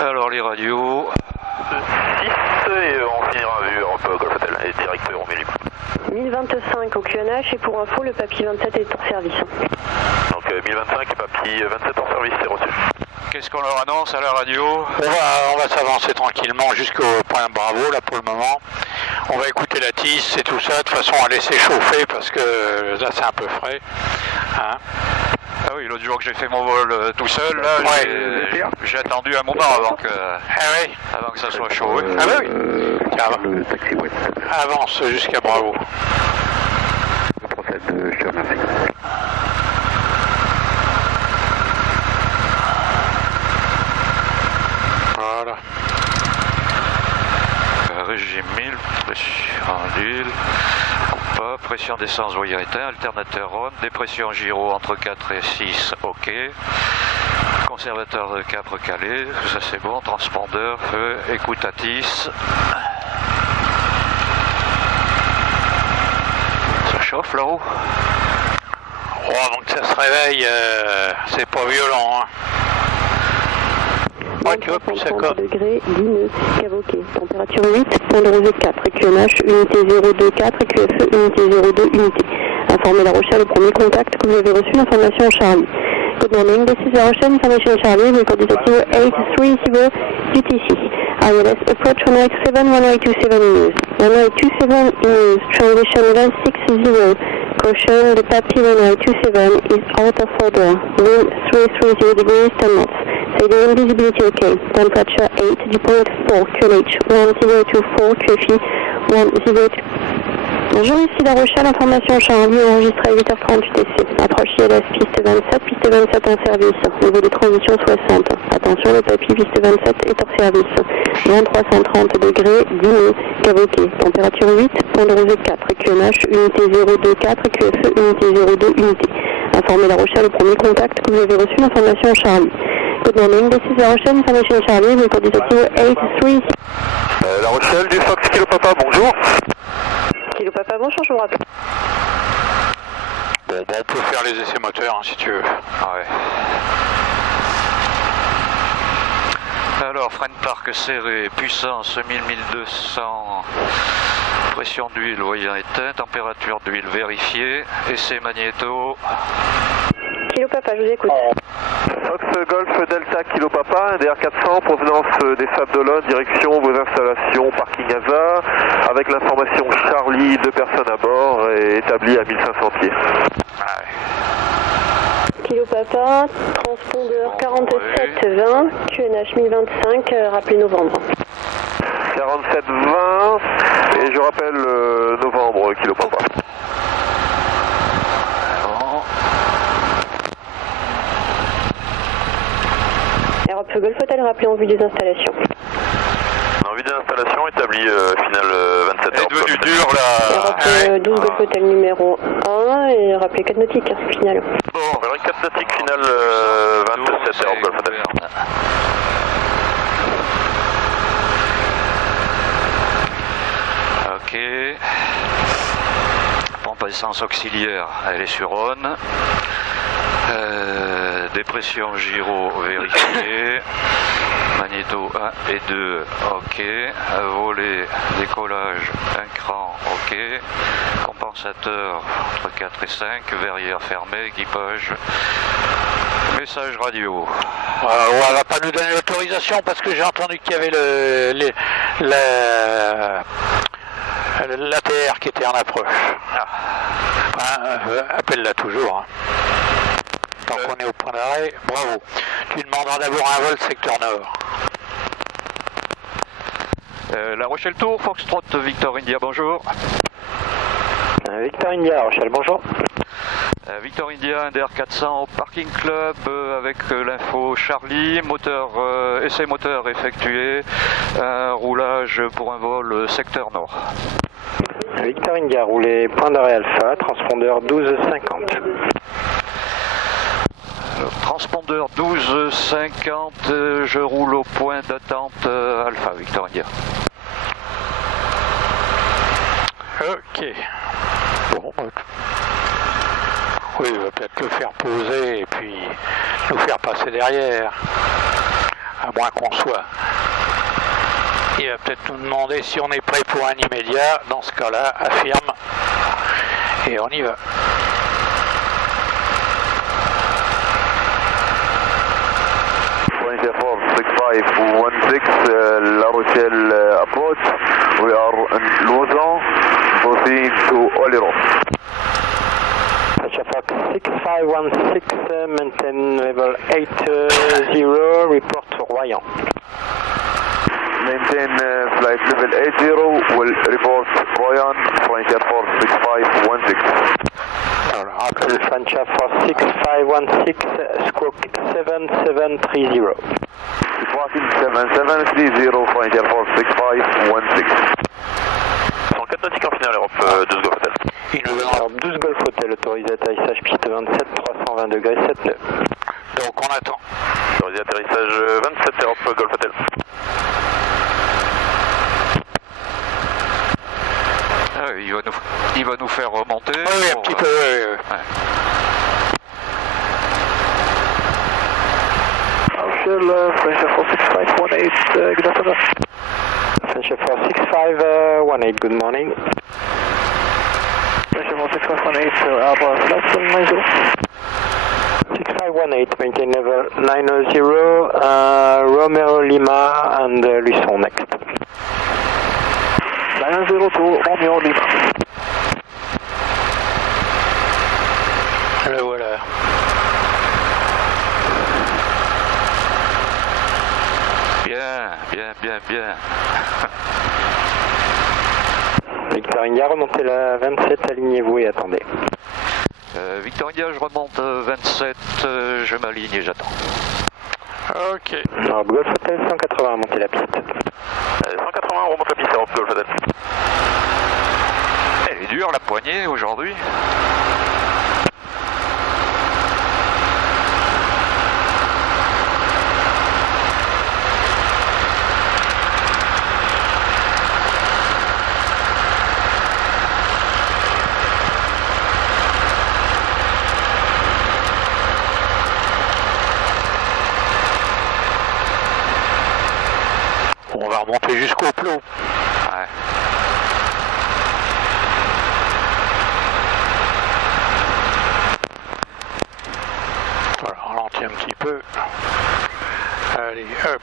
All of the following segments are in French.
Alors les radios. 6 et on finira à vue Europe Golf Hotel et direct au Romelu. 1025 au QNH et pour info le papy 27 est en service. Donc 1025 et papy 27 en service, c'est reçu. Qu'est-ce qu'on leur annonce à la radio? On va s'avancer tranquillement jusqu'au point Bravo là pour le moment. On va écouter la tisse et tout ça, de toute façon on va laisser chauffer parce que là c'est un peu frais. Hein? Ah oui, l'autre jour que j'ai fait mon vol tout seul, là, ouais. j'ai attendu un moment avant que ça soit chaud. Oui. Ah bah oui. Avance jusqu'à Bravo. Je procède, je te remercie. Voilà. Régime 1000, pression d'huile, pas, pression d'essence voyeur éteint, alternateur on, dépression gyro entre 4 et 6, ok. Conservateur de cap recalé, ça c'est bon, transpondeur, feu, écoute à 10. Ça chauffe là-haut? Oh, avant que ça se réveille, c'est pas violent. Hein. Ouais, tu vois, plus ça colle. Degrés, 10 nœuds, Cavoquet. Température 8, point de rosée 4, QNH, unité 024, QFE, unité 02, unité. Informez La Rochelle au premier contact que vous avez reçu l'information Charlie. Good morning, this is La Rochelle, information Charlie, record is 0830 UTC. ILS approach 187, 1827 in use. 1827 in use, transition 160. Caution, the papy 1827 is out of order. Wind 330 degrees, 10 knots. Sailing visibility okay. Temperature 8, dew point 4, QNH 1024, QFE 102. Bonjour, ici La Rochelle, information Charlie, enregistré à 8h30 UTC. Approche ILS, piste 27 en service. Niveau de transition 60. Attention, le papy piste 27 est hors service. 2330 degrés, 10 nœuds, Cavoquet. Température 8, point de rosée 4, QNH, unité 024, QFE, unité 02, unité. Informez La Rochelle au premier contact que vous avez reçu l'information Charlie. Good morning, this is La Rochelle, information Charlie, record is 0830. La Rochelle du Fox Kilo Papa, bonjour. Kilo Papa, bonjour, je vous rappelle. Bon, on peut faire les essais moteurs hein, si tu veux. Ah ouais. Alors, frein de parc serré, puissance 1000-1200, pression d'huile voyant éteint, température d'huile vérifiée, essai magnéto. Kilo Papa, je vous écoute. Fox Golf Delta Kilo Papa, DR 400, provenance des Sables d'Olonne, direction vos installations parking Asa, avec l'information Charlie, 2 personnes à bord et établi à 1500 pieds. Ah ouais. Kilo Papa, transpondeur 4720, QNH 1025, rappelez novembre. 4720 et je rappelle novembre Kilo Papa. Europe Golf Hotel, rappelez en vue des installations. En vue des installations, établi finale 27 heures. C'est devenu dur là. Europe 12 Golf Hotel numéro 1 et rappelez 4 nautiques, finale. Bon, on verra 4 nautiques finale 27 heures Golf Hotel. Ok. Pompe à essence auxiliaire, elle est sur on. Dépression gyro vérifiée. Magnéto 1 et 2, ok. Volet, décollage, un cran, ok. Compensateur entre 4 et 5. Verrière fermée, équipage. Message radio. On va pas nous donner l'autorisation parce que j'ai entendu qu'il y avait l'ATR qui était en approche. Appelle-la toujours. Hein. Tant qu'on est au point d'arrêt, bravo. Tu demanderas d'abord un vol secteur nord. La Rochelle Tour, Foxtrot, Victor India, bonjour. Victor India, La Rochelle, bonjour. Victor India, NDR 400 au Parking Club avec l'info Charlie, moteur, essai moteur effectué, roulage pour un vol secteur nord. Victor India, roulé point d'arrêt Alpha, transpondeur 1250. Transpondeur 1250, je roule au point d'attente Alpha, Victor India. Ok. Bon, oui, il va peut-être le faire poser et puis nous faire passer derrière. À moins qu'on soit. Il va peut-être nous demander si on est prêt pour un immédiat. Dans ce cas-là, affirme. Et on y va. French Air Force 6516, La Rochelle approach. We are in Lausanne, proceeding to Oleron. French Air Force 6516, maintain level 80, report to Royan. Maintain flight level 80, will report Royan, French Air Force 6516. Appel French Air Force 6516, squawk 7730. Squawking 7730, French Air Force 6516. 104 nautique en finale, Europe 12 Golf Hotel. Europe 12 Golf Hotel, autorisé atterrissage piste 27, 320 degrés 7 nœuds. Donc on attend. Autorisé atterrissage 27, Europe Golf Hotel. Il va nous faire remonter. Oui, un petit peu. Ouais. French Air Force 6518, good afternoon. French Air Force 6518, good morning. French Air Force 6518, Alpha flight 790. 6518, maintain level 90, Romeo Lima and Luçon next. 90 to Romeo Lima. Le voilà. Bien. Victor India, remontez la 27, alignez-vous et attendez. Victor India, je remonte 27, je m'aligne et j'attends. Ok. Europe Golf Hotel 180, remontez la piste. 180, on remonte la piste, Europe Golf Hotel. Elle est dure la poignée aujourd'hui. On va remonter jusqu'au plot. Ouais. Voilà, on ralentit un petit peu. Allez, hop.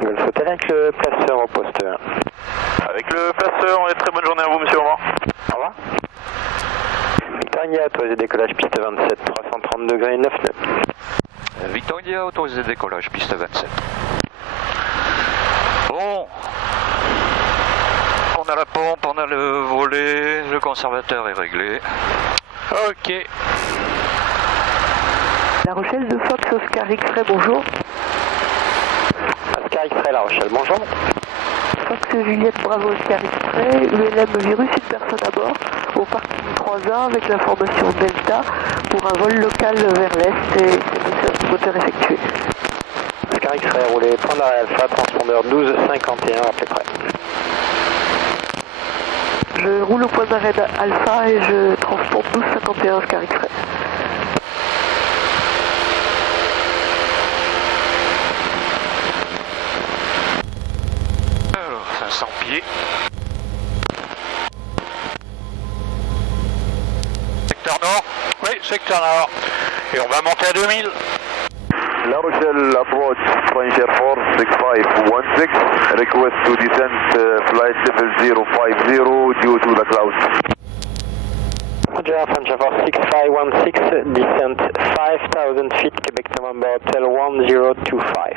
Golf Hotel avec le placeur au poste 1. Avec le placeur, on est très bonne journée à vous, monsieur, au revoir. Au revoir. Victor India, autorisé décollage piste 27, 330 degrés 9 nœuds. Victor India, autorisé décollage, piste 27. Bon. On a la pompe, on a le volet, le conservateur est réglé. Ok. La Rochelle de Fox Oscar X-Ray, bonjour. Oscar X-Ray La Rochelle, bonjour. Fox Juliette Bravo Oscar X-Ray, ULM virus, une personne à bord, au parking 3A avec l'information Delta pour un vol local vers l'Est et moteur effectué. Oscar X-Ray roulé, point d'arrêt Alpha, transpondeur 1251, rappelez prêt. Je roule au point d'arrêt Alpha et je transporte 1251 Oscar X-Ray. Alors, 500 pieds. Secteur nord. Oui, secteur nord. Et on va monter à 2000. La Rochelle approach, French Air Force 6516, request to descend flight level 050 due to the clouds. Roger, French Air Force 6516, descent 5000 feet, Quebec November Hotel 1025.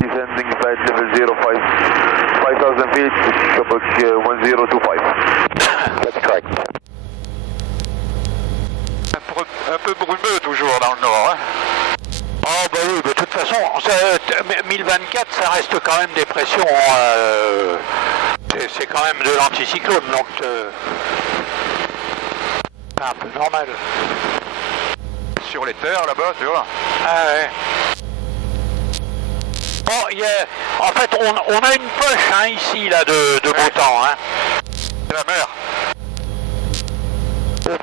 Descending flight level 5000 feet, Quebec 1025. That's correct. Un peu brumeux toujours dans le nord. Hein. Oh bah oui, de toute façon, 1025 24, ça reste quand même des pressions, c'est quand même de l'anticyclone, donc c'est un peu normal. Sur les terres là-bas, tu vois. Ah ouais. Bon, en fait, on a une poche hein, ici là de beau temps. Hein. C'est la mer.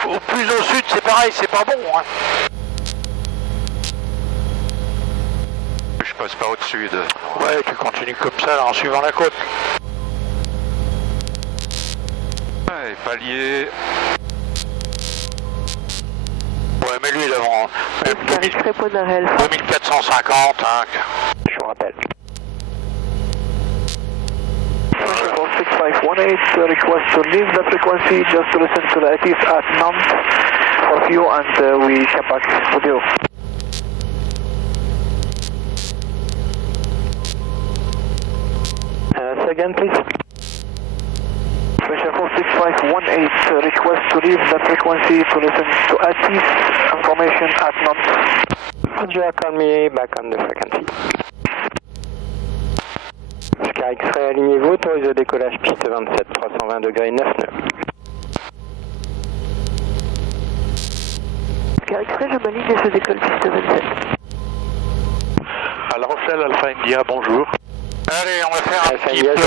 Au plus au sud, c'est pareil, c'est pas bon. Hein. Je passe pas au-dessus de... Ouais, tu continues comme ça là, en suivant la côte. Ouais, palier. Ouais, mais lui, il est avant 2450, hein. Je vous rappelle. 6518, request to leave the frequency just to listen to the ATIS at Nantes for fuel and we come back with you. Say again, please. Pressure 46518, request to leave the frequency to listen to ATIS information at Nantes. Roger, call me back on the frequency. Oscar X-ray, alignez-vous, autorisé au décollage piste 27, 320 degrés 9 nœuds. Oscar X-ray, je m'aligne et je décolle piste 27. À La Rochelle, Alpha India, bonjour. Allez, on va faire un petit peu de...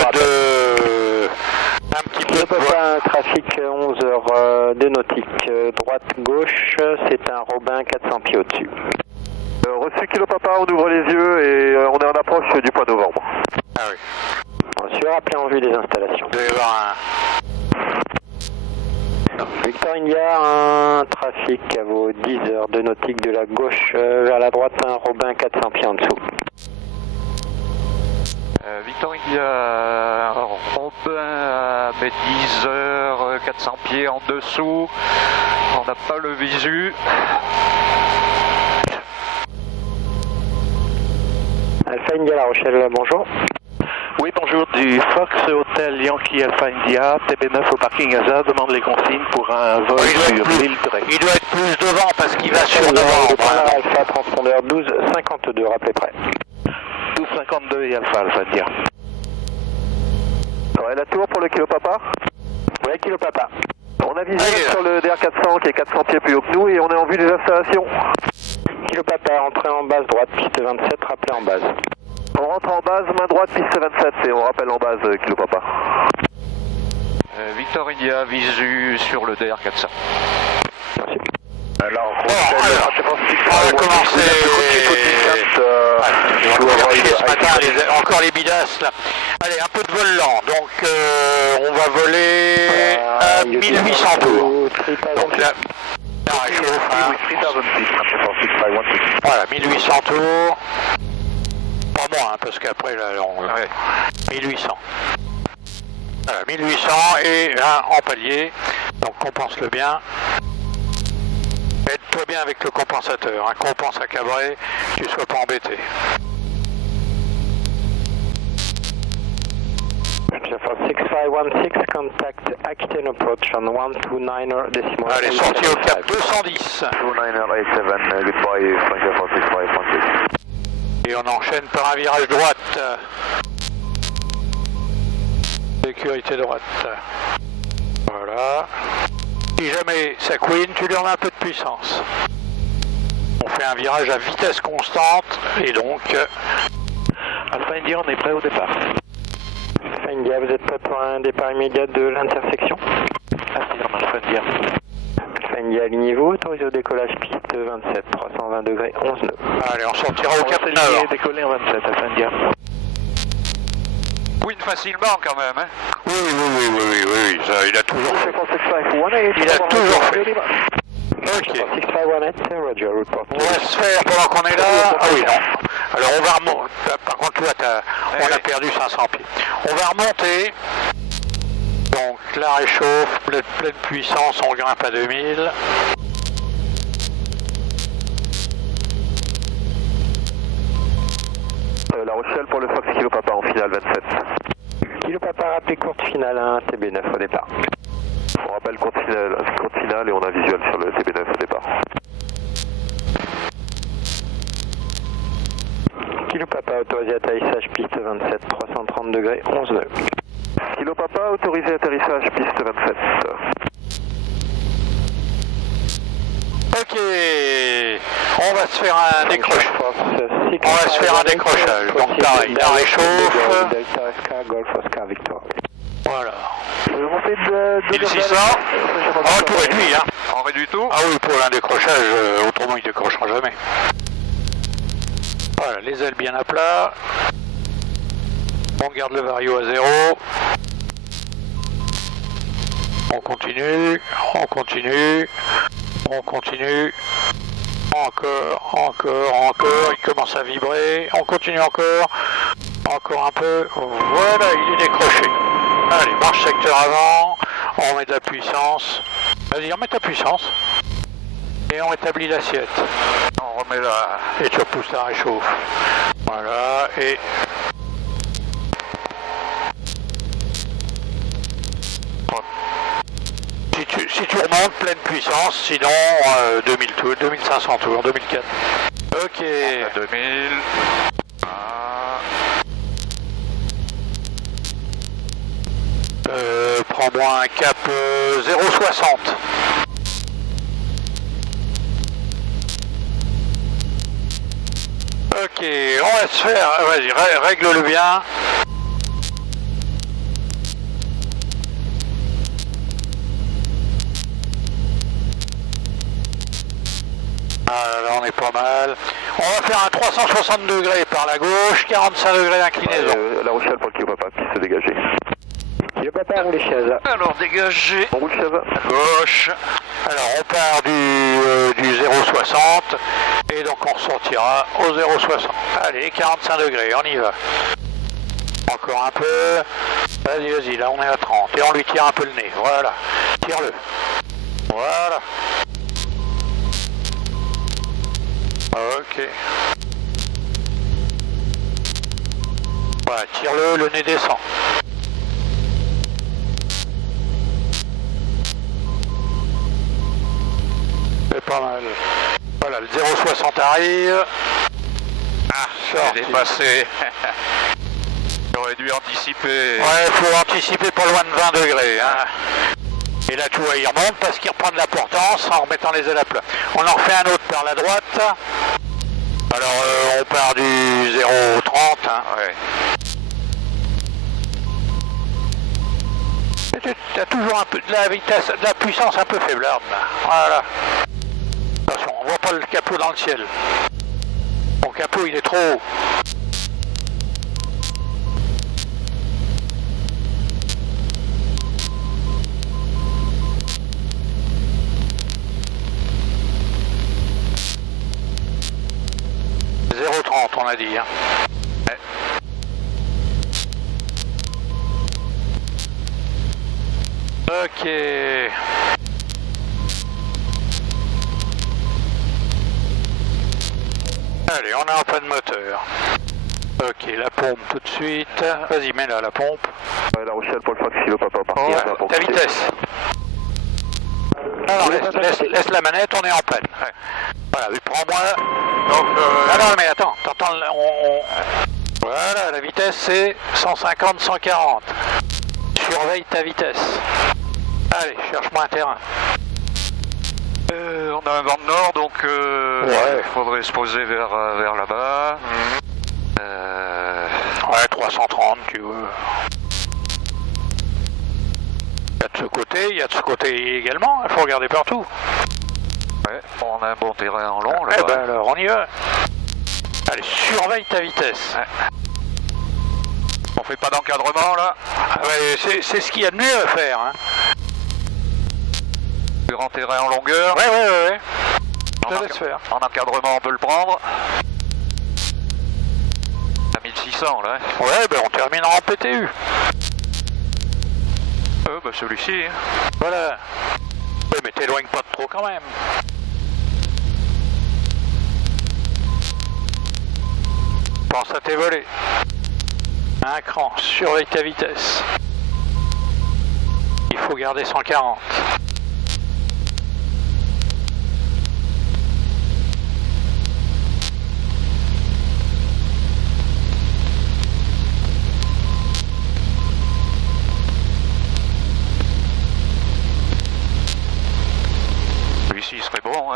Le papa, trafic 11h de nautique, droite-gauche, c'est un Robin 400 pieds au-dessus. Reçu Kilo Papa, on ouvre les yeux et on est en approche du point novembre. Ah oui. Reçu, rappelez en vue des installations. Il doit y avoir Victor India, un trafic à vos 10 heures de nautique de la gauche vers la droite, un Robin 400 pieds en dessous. Victor India, Robin à mes 10 heures, 400 pieds en dessous. On n'a pas le visu. Alpha India, La Rochelle, bonjour. Oui, bonjour, du Fox Hotel Yankee Alpha India, TB9 au parking Hazard, demande les consignes pour un vol sur l'île de Ré. Il doit être plus devant parce qu'il va sur Novembre. devant. Alpha, transpondeur 1252, rappelez prêt. 1252 et Alpha India. Ouais, la tour pour le Kilo Papa. Ouais, Kilo Papa. On a visé sur le DR400 qui est 400 pieds plus haut que nous et on est en vue des installations. Kilo Papa, entrée en base droite, piste 27, rappelez en base. On rentre en base, main droite, piste 27 et on rappelle en base Kilo Papa. Victor India, visu sur le DR400. Merci. Alors, on va commencer. Ce matin, encore les bidasses là. Allez, un peu de vol lent. Donc, on va voler à 1800 tours. Donc là, réchauffe. Voilà, 1800 tours. Pas moins, hein, parce qu'après, là, ouais. 1800. Voilà, 1800 et là, en palier. Donc, compense-le bien. Aide-toi bien avec le compensateur, hein. Compense à cabrer, que tu sois pas embêté. For 6516, contact Aquitaine approach on 129 decimal. Allez, sortie au cap 210. 2987, goodbye, Frank 46516. Et on enchaîne par un virage droite. Sécurité droite. Voilà. Si jamais ça couine, tu lui en as un peu de puissance. On fait un virage à vitesse constante et donc... Alpha India, on est prêt au départ. Alpha India, vous êtes prêt pour un départ immédiat de l'intersection? Affirme, Alpha India. Alpha India, alignez-vous, autorisé au décollage piste 27, 320 degrés 11 nœuds. Allez, on sortira au cap 9. Décoller en 27, Alpha India. Couine facilement quand même, hein. Oui, ça, il a toujours fait. Il a toujours fait. Ok. 6518, Roger, report. On va se faire pendant qu'on est là. Ah oui, non. Alors on va remonter. Par contre, là, on a perdu 500 pieds. On va remonter. Donc la réchauffe, pleine puissance, on grimpe à 2000. La Rochelle pour le Fox Kilo Papa en finale 27. Kilo Papa, rappelez courte finale 1, TB9 au départ. On rappelle courte finale et on a visuel sur le TB9 au départ. Kilo Papa, autorisé atterrissage piste 27, 330 degrés, 11 nœuds. Kilo Papa, autorisé atterrissage piste 27. Ok, on va se faire un décrochage. On va se faire un décrochage. Donc pareil, la réchauffe. Delta SK, Golf Oscar Victor. Voilà. On fait de 1600. En tout réduit, hein. En réduit tout. Ah oui, pour un décrochage, autrement il décrochera jamais. Voilà, les ailes bien à plat. On garde le vario à 0. On continue, on continue, on continue. Encore, il commence à vibrer. On continue encore un peu. Voilà, il est décroché. Allez, marche secteur avant. On met de la puissance. Vas-y, on met ta puissance. Et on rétablit l'assiette. On remet la... Et tu repousses la réchauffe. Voilà, et... Si tu remontes pleine puissance, sinon 2000 tours, 2500 tours, 2004. Ok. 2000. Prends-moi un cap 0,60. Ok, on va se faire, vas-y, règle-le bien. Ah là, on est pas mal. On va faire un 360 degrés par la gauche, 45 degrés d'inclinaison. La Rochelle pour le Kilo Papa, piste dégagée. Kilo Papa, roule chaise. Alors dégagé. On roule chaise. Gauche. Alors on part du 0,60 et donc on ressortira au 0,60. Allez, 45 degrés, on y va. Encore un peu. Vas-y, là on est à 30 et on lui tire un peu le nez. Voilà, tire-le. Voilà. Ok. Voilà, tire-le, le nez descend. C'est pas mal. Voilà, le 0,60 arrive. Ah, il est dépassé. J'aurais dû anticiper. Ouais, faut anticiper pas loin de 20 degrés. Hein. Et là, tu vois, il remonte parce qu'il reprend de la portance en remettant les ailes à plat. On en refait un autre par la droite. Alors, on part du 0,30. Hein. Ouais. Tu as toujours un peu de la vitesse, de la puissance un peu faiblarde. Voilà. Attention, on voit pas le capot dans le ciel. Mon capot, il est trop haut. On a dit. Hein. Ouais. Ok. Allez, on est en panne moteur. Ok, la pompe tout de suite. Vas-y, mets là la pompe. Ouais, la Rochelle pour le Fox Kilo Papa. Ouais, ta vitesse. Alors, laisse la manette, on est en panne. Ouais. Voilà, prends-moi. Donc, non, mais attends, t'entends, voilà, la vitesse c'est 150, 140. Surveille ta vitesse. Allez, cherche-moi un terrain. On a un vent de nord, donc il faudrait se poser vers là-bas. Ouais, 330, tu veux. Il y a de ce côté, il y a de ce côté également, il faut regarder partout. Ouais, on a un bon terrain en long là. Eh ben alors, on y va. Allez, surveille ta vitesse. Ouais. On fait pas d'encadrement là. Ouais, c'est ce qu'il y a de mieux à faire. Hein. Grand terrain en longueur. Ouais. Je laisse faire. En encadrement, on peut le prendre. À 1600 là. Ouais, ben on terminera en PTU. Bah celui-ci. Hein. Voilà. Ouais, mais t'éloigne pas de trop quand même. Pense à tes volets. Un cran, surveille ta vitesse. Il faut garder 140.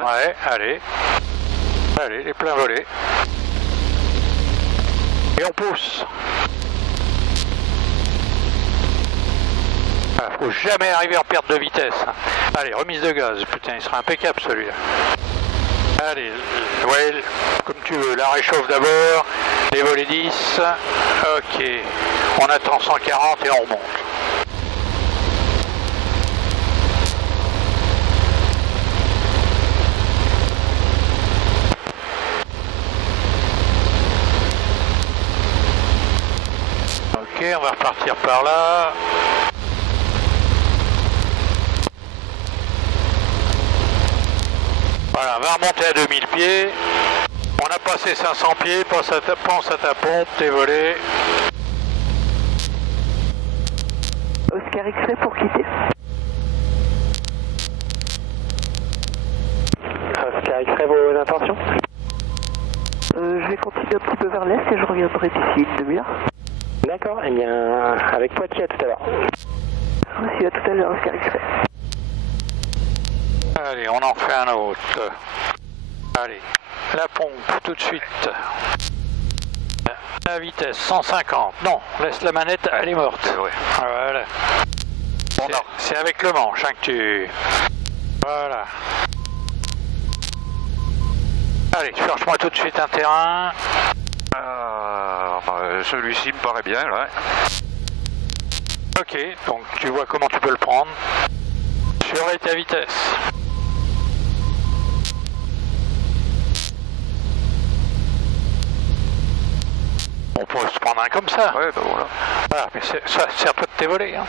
Hein. Ouais, allez. Allez, les pleins volets. Et on pousse. Faut jamais arriver en perte de vitesse. Allez, remise de gaz. Putain, il sera impeccable celui-là. Allez, ouais, comme tu veux. La réchauffe d'abord. Les volets 10. Ok. On attend 140 et on remonte. Ok, on va repartir par là. Voilà, on va remonter à 2000 pieds. On a passé 500 pieds, pense à ta pompe, tes volets. Oscar X-ray pour quitter. Oscar X-ray, vos intentions? Je vais continuer un petit peu vers l'est et je reviendrai d'ici une demi-heure. D'accord, eh bien, avec Poitiers à tout à l'heure. Voici à tout à l'heure, Oscar X-ray. Allez, on en fait un autre. Allez, la pompe tout de suite. La vitesse 150. Non, laisse la manette, elle est morte. Ouais. Voilà. C'est avec le manche hein, que tu... Voilà. Allez, cherche-moi tout de suite un terrain. Celui-ci me paraît bien, là. Ok, donc tu vois comment tu peux le prendre. Surveille ta vitesse. On peut se prendre un comme ça. Ouais, ben voilà. Voilà, mais ça sert pas de tes volets. Hein.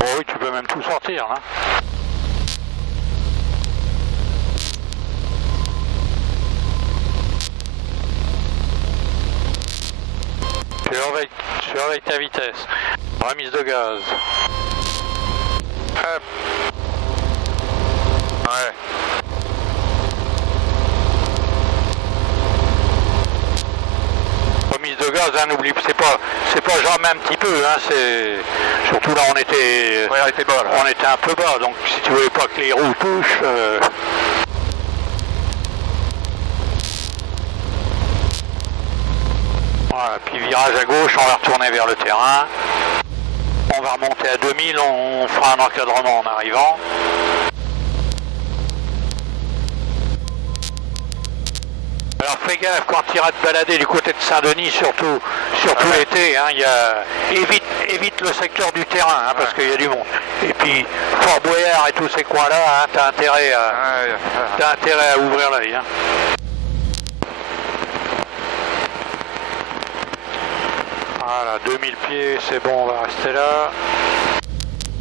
Oh oui, tu peux même tout sortir là. Surveille ta vitesse. Remise de gaz. Hop. Ouais. Remise de gaz, hein, n'oublie, c'est pas jamais un petit peu, hein, c'est surtout là on était bas, là. On était un peu bas, donc si tu voulais pas que les roues touchent. Voilà, puis virage à gauche, on va retourner vers le terrain. On va remonter à 2000, on fera un encadrement en arrivant. Alors fais gaffe quand tu iras te balader du côté de Saint-Denis, surtout l'été, hein, évite le secteur du terrain, hein, parce qu'il y a du monde. Et puis Fort Boyard et tous ces coins-là, hein, t'as intérêt à ouvrir l'œil. Hein. Voilà, 2000 pieds, c'est bon, on va rester là.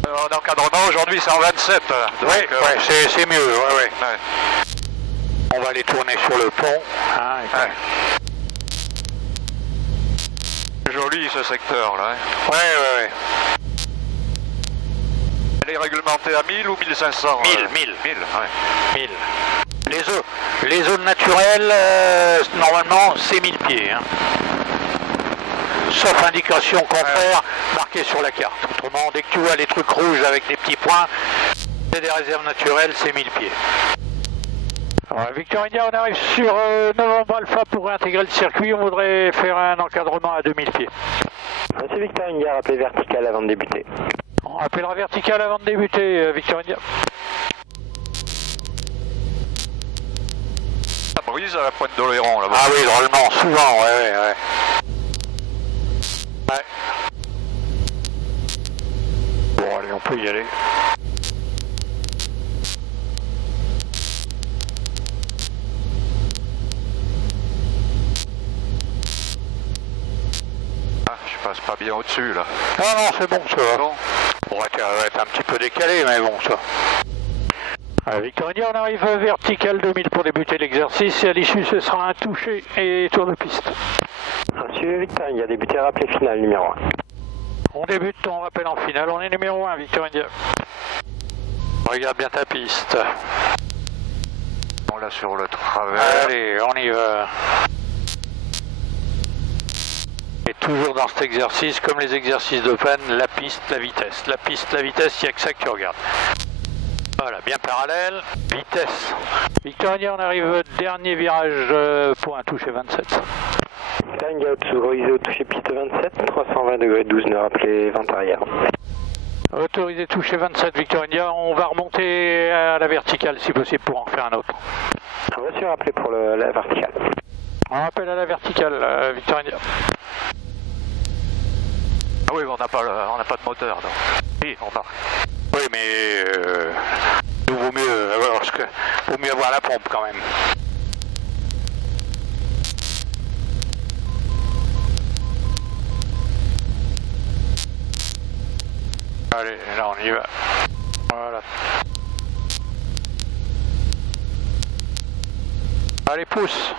En encadrement, aujourd'hui, c'est en 27. Oui, c'est mieux, ouais. On va aller tourner sur le pont. Hein, Joli, ce secteur-là. Hein. Ouais. Elle est réglementée à 1000 ou 1500 1000. 1000. Les zones naturelles, normalement, c'est 1000 pieds. Hein. Sauf indication contraire marquée sur la carte. Autrement, dès que tu vois les trucs rouges avec des petits points, c'est des réserves naturelles, c'est 1000 pieds. Alors, Victor India, on arrive sur Novembre Alpha pour intégrer le circuit. On voudrait faire un encadrement à 2000 pieds. Monsieur Victor India, rappelez vertical avant de débuter. On rappellera vertical avant de débuter, Victor India. Ça brise à la pointe d'Oléron là-bas. Ah oui, drôlement, souvent, ouais. Bon, allez, on peut y aller. Je passe pas bien au-dessus là. Non, c'est bon ça. Bon. On va être un petit peu décalé, mais bon ça. Victor India, on arrive vertical 2000 pour débuter l'exercice et à l'issue ce sera un toucher et tour de piste. Monsieur Victor India, débuté rappelé final numéro 1. On débute, on rappelle en finale, on est numéro 1, Victor India. Regarde bien ta piste. On l'a sur le travers. Allez, on y va. Et toujours dans cet exercice, comme les exercices d'open, la piste, la vitesse. La piste, la vitesse, il n'y a que ça que tu regardes. Voilà, bien parallèle. Vitesse. Victor India, on arrive dernier virage pour un toucher 27. Victor India, autorisé au toucher piste 27, 320 degrés 12 nœuds, appelé vent arrière. Autorisé toucher 27, Victor India, on va remonter à la verticale si possible pour en faire un autre. Voiture appelée pour la verticale. On appelle à la verticale, Victor India. Ah oui, on n'a pas de moteur, donc. Oui, on marque. Oui, mais il vaut mieux avoir la pompe quand même. Allez, là on y va. Voilà. Allez, pousse.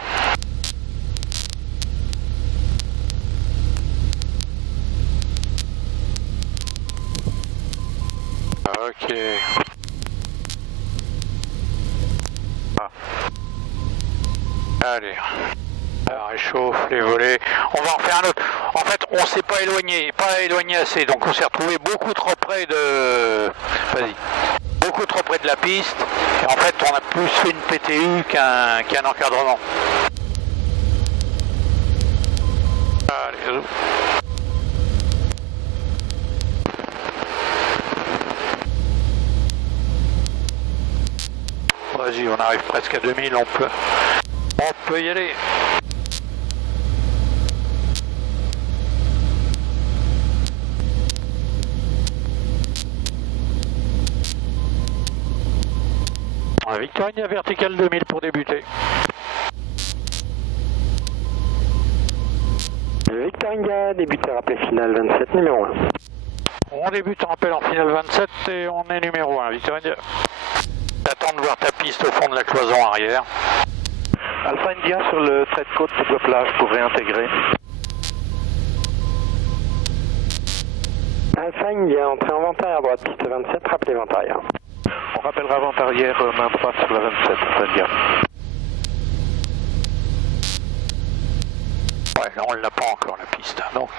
Ok. Ah. Allez. Alors, réchauffe les volets. On va en faire un autre. En fait, on s'est pas éloigné assez, donc on s'est retrouvé beaucoup trop près de. Vas-y. Beaucoup trop près de la piste. Et en fait, on a plus fait une PTU qu'un encadrement. Allez. Vas-y, on arrive presque à 2000, on peut y aller. Victor India verticale 2000 pour débuter. Victor India, débuteur appelé finale 27, numéro 1. On débute en rappel en finale 27 et on est numéro 1, Victor India. T'attends de voir ta piste au fond de la cloison arrière. Alpha India sur le trait de côte de plage pour réintégrer. Alpha India, entrée en vent arrière droite, piste 27, rappelez vent arrière. On rappellera vent arrière, main droite sur la 27, Alpha India. Ouais, là on l'a pas encore la piste, donc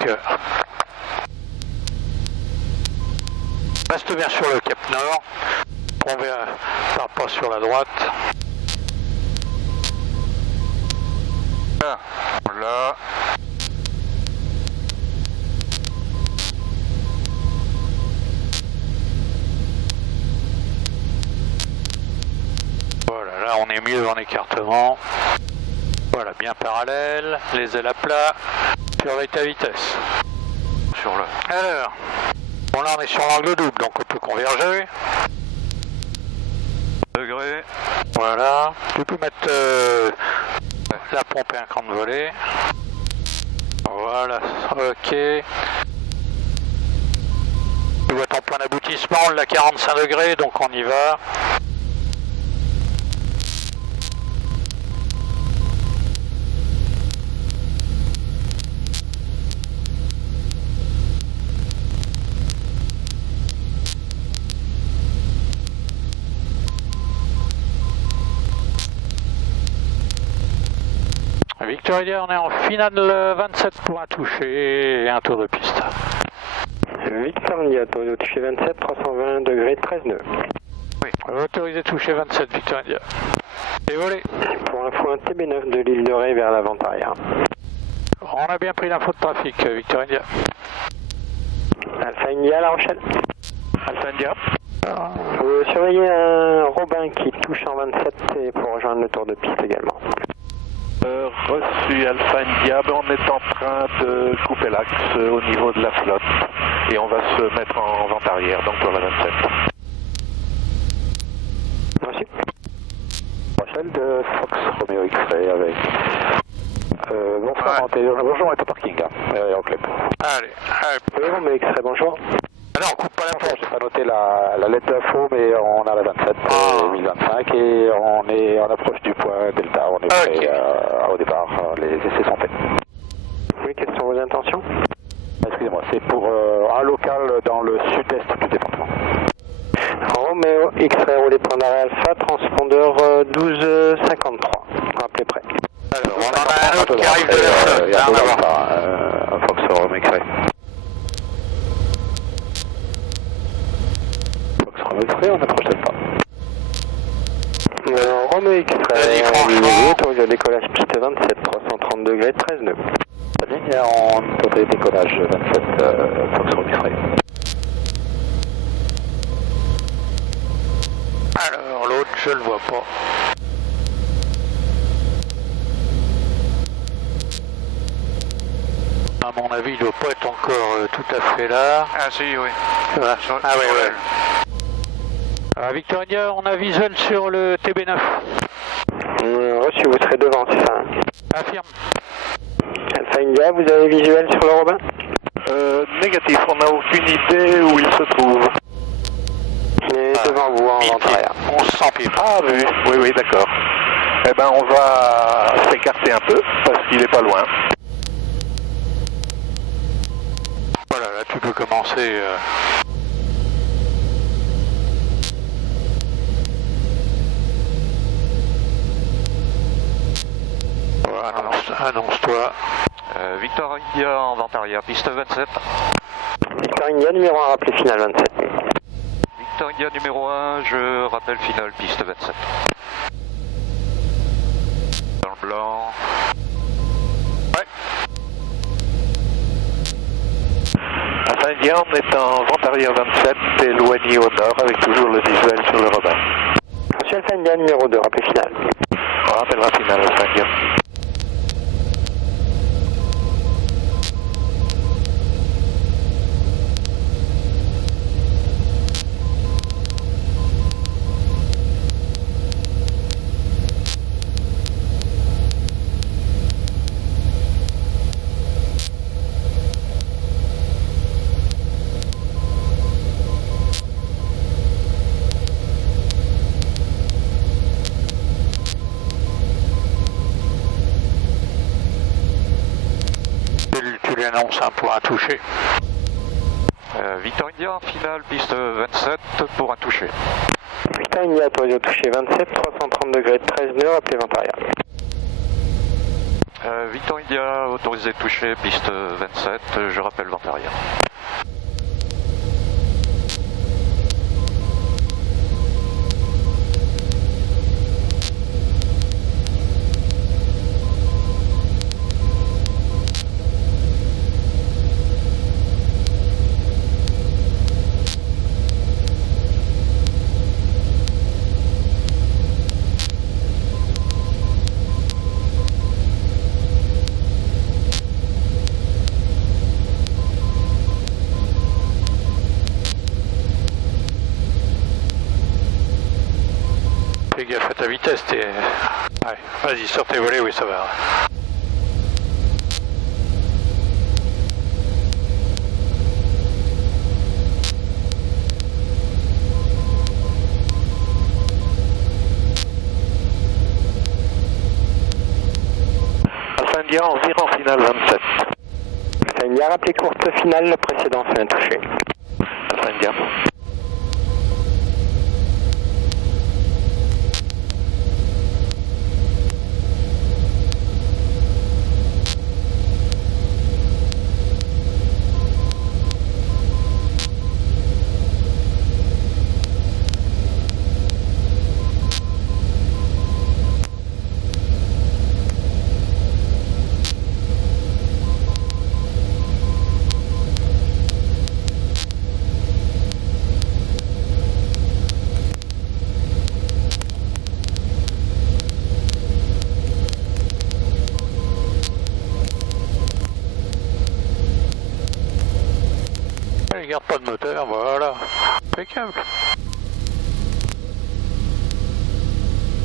reste bien sur le cap nord. On va pas sur la droite. Ah, là. Voilà, là on est mieux en écartement. Voilà, bien parallèle, les ailes à plat. Surveille ta vitesse. Sur le. Alors, bon là on est sur l'angle double, donc on peut converger. Degré. Voilà, tu peux mettre la pompe et un cran de volée. Voilà, ok. Tu vois ton point d'aboutissement, on l'a à 45 degrés, donc on y va. Victor India, on est en finale 27 pour un toucher et un tour de piste. Victor India, autorisé au toucher 27, 320 degrés 13 nœuds. Oui, autorisé toucher 27, Victor India. Et volé. Pour info, un TB9 de l'île de Ré vers la vente arrière. On a bien pris l'info de trafic, Victor India. Alpha India, La Rochelle. Alpha India. Vous surveillez un Robin qui touche en 27 et pour rejoindre le tour de piste également. Reçu Alpha India, on est en train de couper l'axe au niveau de la flotte et on va se mettre en vente arrière, donc pour la 27. Reçu. Rochelle de Fox Romeo X-Ray avec... bonsoir, bonjour, on est au parking là, en club. Allez, allez. Oui, Romeo X-Ray, bonjour. Alors, on coupe pas la pompe. J'ai pas noté la lettre d'info, mais on a la 27, 1025 et on approche du point Delta, on est prêt au départ, les essais sont faits. Oui, quelles sont vos intentions? Excusez-moi, c'est pour un local dans le sud-est du département. Romeo X-Ray, roulé point d'arrêt Alpha, transpondeur 1253. Rappelez prêt. Alors, on en a un autre qui arrive de la flotte. Il y a un Fox Romeo X-Ray. Fox Romeo X-Ray, on approche Delta. Ligne en taux de décollage 27 Fox Romifray. Alors l'autre, je le vois pas. À mon avis, il doit pas être encore tout à fait là. Ah si, oui. Voilà. Ah oui, oui. Victor India, on a visuel sur le TB9. Reçu, vous serez devant, c'est ça? Affirme. Alpha India, vous avez visuel sur le Robin? Négatif, on n'a aucune idée où il se trouve. Il est devant vous, en vente arrière. 1100 pieds. Ah oui, d'accord. Eh ben on va s'écarter un peu, parce qu'il est pas loin. Voilà, là tu peux commencer. Voilà, annonce-toi. Victor India en vente arrière, piste 27. Victor India, numéro 1, rappelé final 27. Victor India numéro 1, je rappelle final, piste 27. Dans le blanc. Ouais. Alpha India, on est en vente arrière 27, éloigné au nord, avec toujours le visuel sur le Robin. Monsieur Alpha India, numéro 2, rappelé final. On rappellera final, Alpha India. Tu lui annonces un point à toucher. Victor India en finale, piste 27 pour un toucher. Victor India, autorisé au toucher 27, 330 degrés, 13 nœuds, rappelé vente arrière. Victor India autorisé toucher, piste 27, je rappelle vente arrière. Fais gaffe à ta vitesse, t'es... Ouais, vas-y, sors tes volets, oui, ça va. Alpha India, on vire en finale 27. Alpha India, rappelé courte finale, le précédent fait un toucher. Alpha India. Allez, garde pas de moteur, voilà. Impeccable.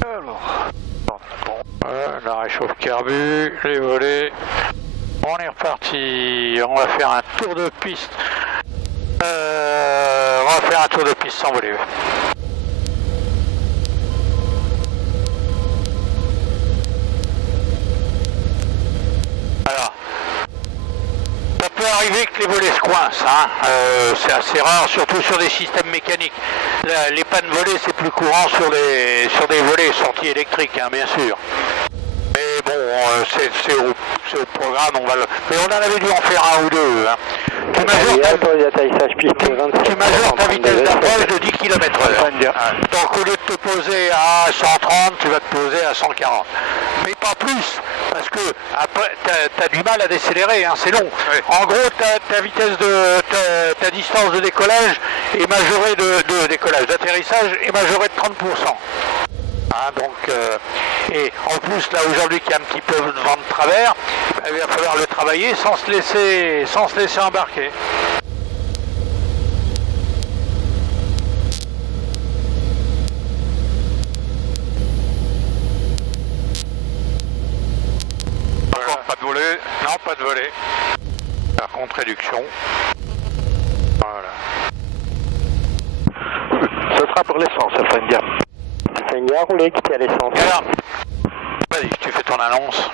Alors, voilà, la réchauffe carbu, les volets. On est reparti. On va faire un tour de piste. On va faire un tour de piste sans voler. Alors, ça peut arriver que les volets se coincent, hein. C'est assez rare, surtout sur des systèmes mécaniques. Là, les pannes volets, c'est plus courant sur des volets sortis électriques, hein, bien sûr. Mais bon, c'est au programme, mais on en avait dû en faire un ou deux. Hein. Atterrissage piste 27. Tu majores ta vitesse d'approche de 10 km/h. Donc au lieu de te poser à 130, tu vas te poser à 140. Mais pas plus, parce que après, tu as du mal à décélérer, hein, c'est long. Oui. En gros, ta vitesse ta distance de décollage est majorée de décollage, d'atterrissage est majorée de 30%. Hein, donc, et en plus, là aujourd'hui qu'il y a un petit peu de vent de travers, il va falloir le travailler sans se laisser embarquer. Voilà. Pas de volet? Non, pas de volet. Par contre, réduction. Voilà. Ce sera pour l'essence, Alpha India, roulez, quittez à l'essence. Alors, vas-y, tu fais ton annonce.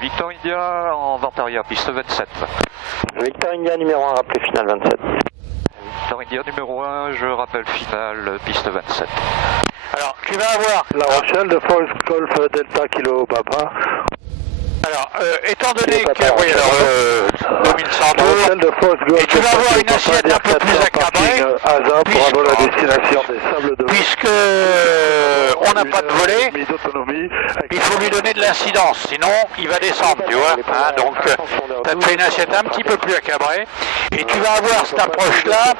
Victor India en vent arrière, piste 27. Victor India numéro 1, rappelé final 27. Victor India numéro 1, je rappelle final, piste 27. Alors, tu vas avoir... La Rochelle de Force Golf Delta Kilo Papa. Alors, étant donné que... Oui, alors, 2112, et tu vas avoir une assiette un peu plus accabrée, puisque on n'a pas de volet, il faut lui donner de l'incidence, sinon il va descendre, tu vois. Hein, donc, tu as fait une assiette un petit peu plus accabrée, et tu vas avoir cette approche-là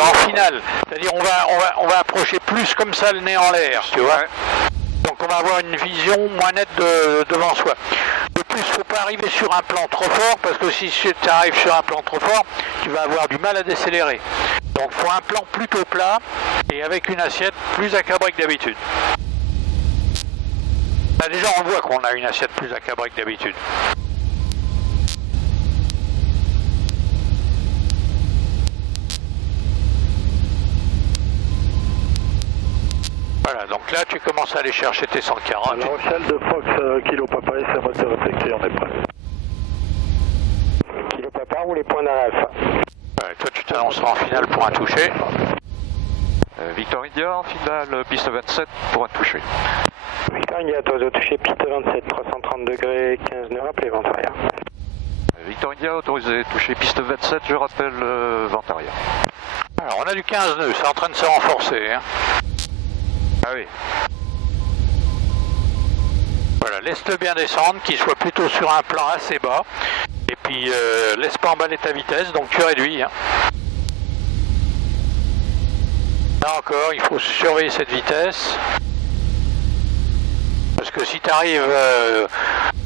en finale. C'est-à-dire, on va approcher plus comme ça le nez en l'air, tu vois. Donc on va avoir une vision moins nette devant soi. De plus, il ne faut pas arriver sur un plan trop fort, parce que si tu arrives sur un plan trop fort, tu vas avoir du mal à décélérer. Donc il faut un plan plutôt plat, et avec une assiette plus accabrée que d'habitude. Là, déjà on voit qu'on a une assiette plus accabrée que d'habitude. Voilà, donc là tu commences à aller chercher tes 140. La Rochelle de Fox, Kilo Papa, et moteur effectué, on est prêt. Kilo Papa, roulez point d'arrêt Alpha. Ouais, toi tu t'annonceras en finale pour un toucher. Victor India en finale, piste 27 pour un toucher. Victor India, toi au toucher, piste 27, 330 degrés, 15 nœuds, rappelez vent arrière. Victor India autorisé toucher piste 27, je rappelle vent arrière. Alors on a du 15 nœuds, c'est en train de se renforcer. Hein. Ah oui. Voilà, laisse-le bien descendre, qu'il soit plutôt sur un plan assez bas. Et puis laisse pas emballer ta vitesse, donc tu réduis. Hein. Là encore, il faut surveiller cette vitesse. Parce que si tu arrives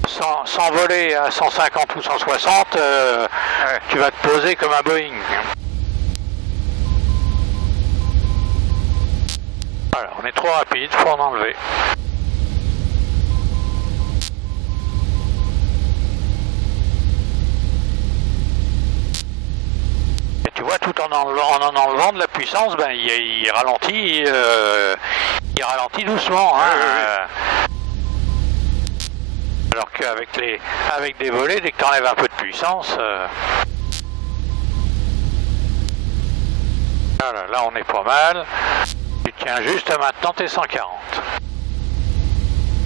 sans voler à 150 ou 160, tu vas te poser comme un Boeing. Voilà, on est trop rapide, faut en enlever. Et tu vois, tout en enlevant de la puissance, ben, il ralentit doucement. Hein, alors qu'avec des volets, dès que tu enlèves un peu de puissance... Voilà, là on est pas mal. Tu tiens juste maintenant tes 140.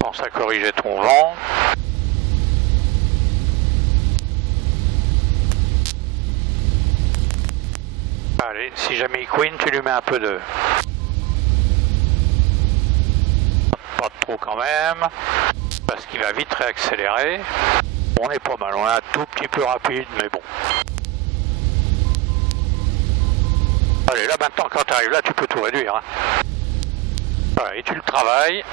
Pense à corriger ton vent. Allez, si jamais il queen, tu lui mets un peu de... Pas trop quand même, parce qu'il va vite réaccélérer. On est pas mal, on est un tout petit peu rapide, mais bon. Allez, là maintenant, quand tu arrives là, tu peux tout réduire. Hein. Voilà, et tu le travailles.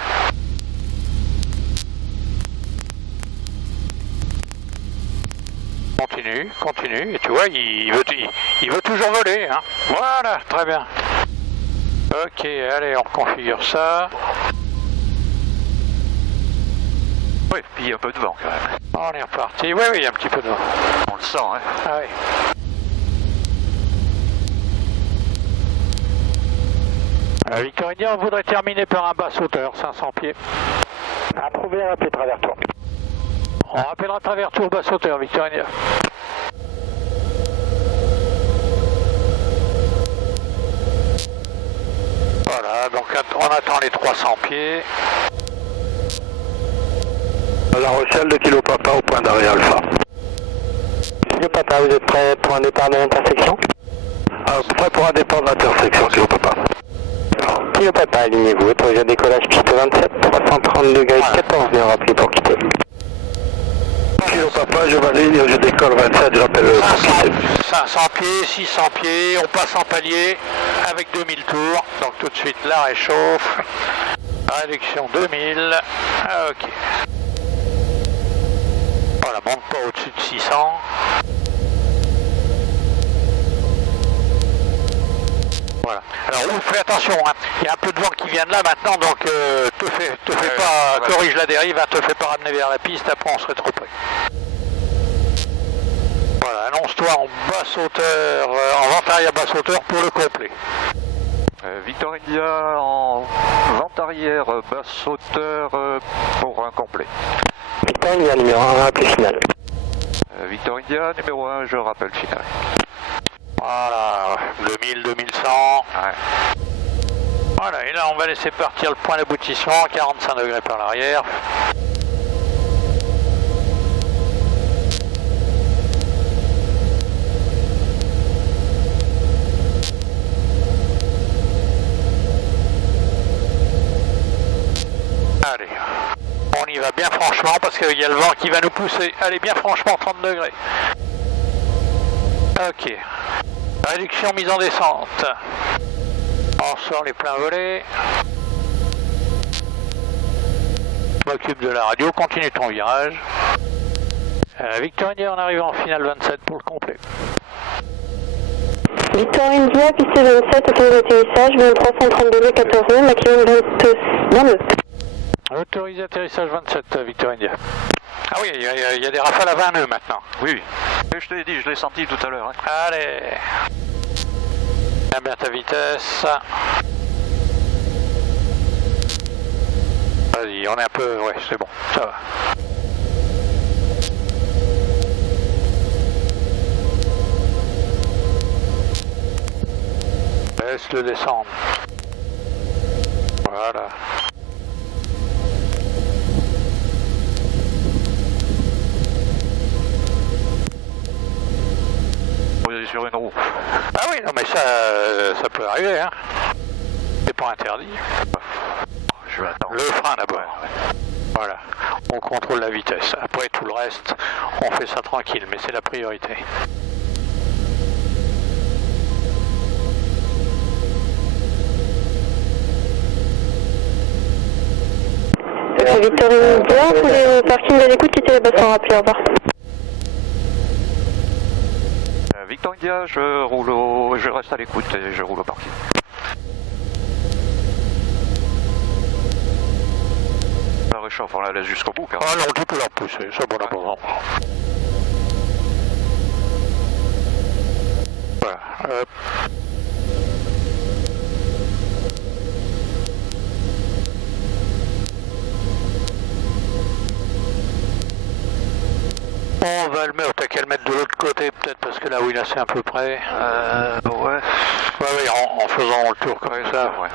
Continue, continue, et tu vois, il veut toujours voler. Hein. Voilà, très bien. Ok, allez, on reconfigure ça. Oui, puis il y a un peu de vent quand même. On est reparti. Oui, il y a un petit peu de vent. On le sent, hein. Ah oui. Alors, Victor India, on voudrait terminer par un bas sauteur, 500 pieds. Approuvé, rappelez travers tour. On rappellera travers tour bas sauteur, Victor India. Voilà, donc on attend les 300 pieds. La Rochelle de Kilo Papa au point d'arrêt Alpha. Kilo Papa, vous êtes prêt pour un départ de l'intersection? Prêt pour un départ de l'intersection, Kilo Papa. Kilo Papa, alignez-vous, autorisé à décollage piste 27, 330 degrés 14 nœuds, rappelez pour quitter. Kilo Papa, je valide, je décolle 27, je rappelle pour quitter. 500 pieds, 600 pieds, on passe en palier avec 2000 tours, donc tout de suite la réchauffe. Réduction 2000, ok. Voilà, monte pas au-dessus de 600. Voilà. Alors fais attention, hein. Il y a un peu de vent qui vient de là maintenant, donc te fais pas, corrige la dérive, hein, te fais pas ramener vers la piste, après on serait trop près. Voilà, annonce-toi en basse hauteur, en vent arrière basse hauteur pour le complet. Victor India en vente arrière basse hauteur pour un complet. Victor India numéro 1, rappel final. Victor India numéro 1, je rappelle final. Voilà, 2000, 2100. Ouais. Voilà, et là on va laisser partir le point d'aboutissement, 45 degrés par l'arrière. Allez, on y va bien franchement parce qu'il y a le vent qui va nous pousser. Allez, bien franchement, 30 degrés. Ok. Réduction mise en descente. On sort les pleins volets. Je m'occupe de la radio, continue ton virage. Victor India, on arrive en finale 27 pour le complet. Victor India, piste 27, autour d'atterrissage, 2332 14 nœuds, maximum 22. Autorisé atterrissage 27, Victor India. Ah oui, il y a des rafales à 20 nœuds maintenant. Oui, et je t'ai dit, je l'ai senti tout à l'heure. Hein. Allez. Tiens bien ta vitesse. Vas-y, on est un peu... Ouais, c'est bon, ça va. Laisse-le descendre. Voilà. Sur une roue. Ah oui, non mais ça peut arriver, hein. C'est pas interdit. Je vais attendre. Le frein d'abord. Ouais. Voilà. On contrôle la vitesse. Après tout le reste, on fait ça tranquille, mais c'est la priorité. Victor India, pour les parkings de l'écoute, quittez les bassins rappelés, au revoir. Victor India, je reste à l'écoute et je roule au parking. La réchauffe, on la laisse jusqu'au bout, quand même. Ah non, tu peux la repousser, c'est bon d'abord. Voilà. On va le mettre, t'as qu'à le mettre de l'autre côté peut-être parce que là où il a c'est à peu près. Ouais. Ouais, en faisant le tour comme ça. Ouais.